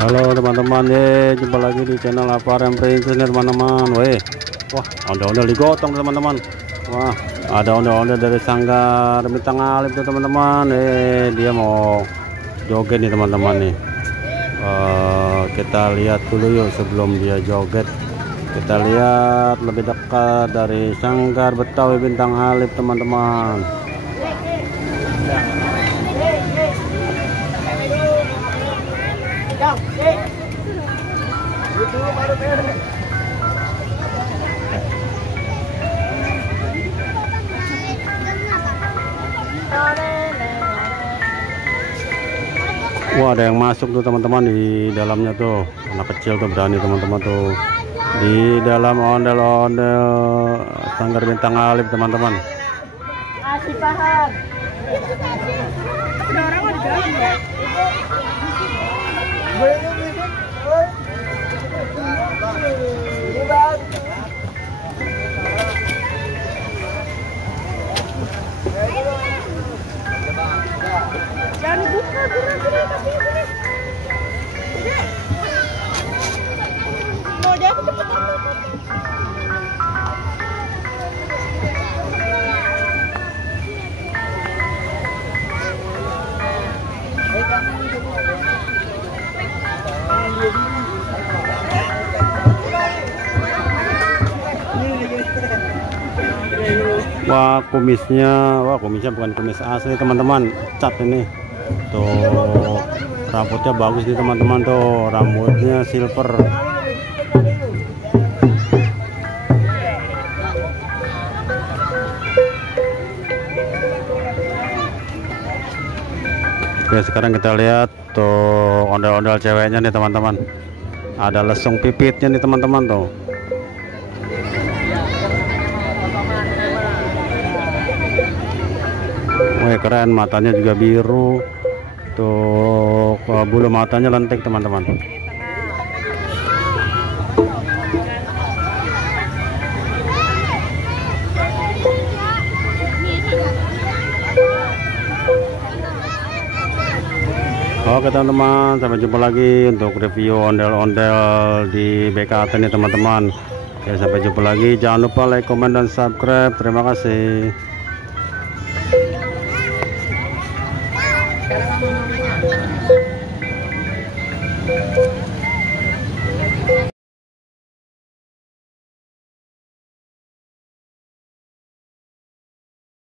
Halo teman-teman, jumpa lagi di channel Aquarium Princess nih teman-teman. Wah, ondel-ondel digotong teman-teman. Wah, ada ondel-ondel dari Sanggar Bintang Alif tuh teman-teman. Dia mau joget nih teman-teman nih. Kita lihat dulu yuk sebelum dia joget. Kita lihat lebih dekat dari Sanggar Betawi Bintang Alif teman-teman. Wah, ada yang masuk tuh teman-teman di dalamnya tuh. Anak kecil tuh berani teman-teman tuh. Di dalam ondel-ondel Sanggar Bintang Alif teman-teman. Masih paham. Ada orang di dalam ya? Jangan buka, gerak-gerak tapi ini. Mau dia cepet. Wah, kumisnya bukan kumis asli teman-teman, cat ini tuh. Rambutnya bagus nih teman-teman tuh, rambutnya silver. Oke, sekarang kita lihat tuh ondel-ondel ceweknya nih teman-teman. Ada lesung pipitnya nih teman-teman tuh. Wih, keren, matanya juga biru tuh, bulu matanya lentik teman-teman. Oke teman-teman, sampai jumpa lagi untuk review ondel-ondel di BKT nih teman-teman. Oke, sampai jumpa lagi, jangan lupa like, comment, dan subscribe. Terima kasih.